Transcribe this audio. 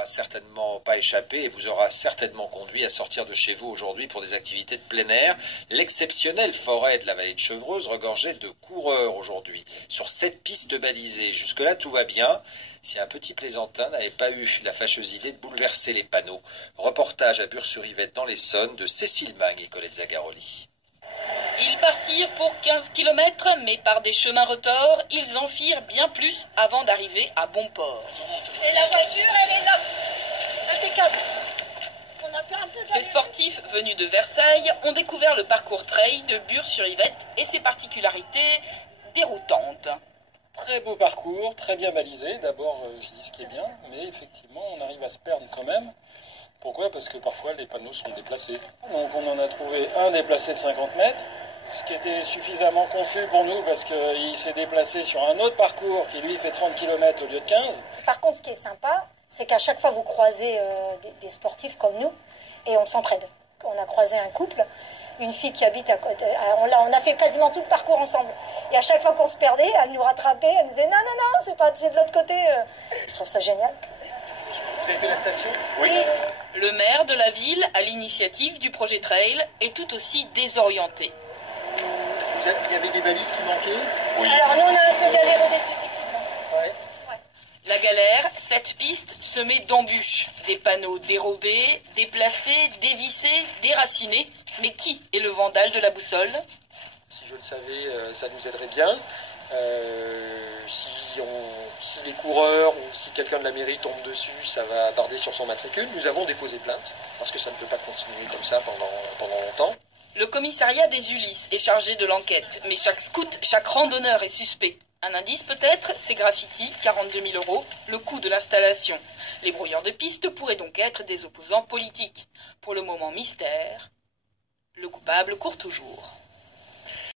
aura certainement pas échappé et vous aura certainement conduit à sortir de chez vous aujourd'hui pour des activités de plein air. L'exceptionnelle forêt de la vallée de Chevreuse regorgeait de coureurs aujourd'hui sur 7 pistes balisées. Jusque-là, tout va bien. Si un petit plaisantin n'avait pas eu la fâcheuse idée de bouleverser les panneaux. Reportage à Bures-sur-Yvette dans l'Essonne de Cécile Magne et Colette Zagaroli. Ils partirent pour 15 km, mais par des chemins retors, ils en firent bien plus avant d'arriver à Bonport. Et la voiture, elle est là. Impeccable. On a fait un peu Ces sportifs venus de Versailles ont découvert le parcours trail de Bures-sur-Yvette et ses particularités déroutantes. Très beau parcours, très bien balisé. D'abord, je dis ce qui est bien, mais effectivement, on arrive à se perdre quand même. Pourquoi? Parce que parfois, les panneaux sont déplacés. Donc, on en a trouvé un déplacé de 50 mètres, ce qui était suffisamment confus pour nous parce qu'il s'est déplacé sur un autre parcours qui, lui, fait 30 km au lieu de 15. Par contre, ce qui est sympa, c'est qu'à chaque fois, vous croisez des sportifs comme nous et on s'entraide. On a croisé un couple, une fille qui habite à côté. On a fait quasiment tout le parcours ensemble. Et à chaque fois qu'on se perdait, elle nous rattrapait, elle nous disait « Non, non, non, c'est de l'autre côté. » Je trouve ça génial. Vous avez fait la station? Oui. Le maire de la ville, à l'initiative du projet Trail, est tout aussi désorienté. Il y avait des balises qui manquaient? Oui. Alors nous, on a un peu galéré au début, effectivement. Ouais. La galère, cette piste semée d'embûches, des panneaux dérobés, déplacés, dévissés, déracinés. Mais qui est le vandale de la boussole? Si je le savais, ça nous aiderait bien. Si les coureurs ou si quelqu'un de la mairie tombe dessus, ça va barder sur son matricule. Nous avons déposé plainte parce que ça ne peut pas continuer comme ça pendant longtemps. Le commissariat des Ulysses est chargé de l'enquête, mais chaque scout, chaque randonneur est suspect. Un indice peut-être, ces graffitis, 42 000 €, le coût de l'installation. Les brouilleurs de piste pourraient donc être des opposants politiques. Pour le moment mystère, le coupable court toujours.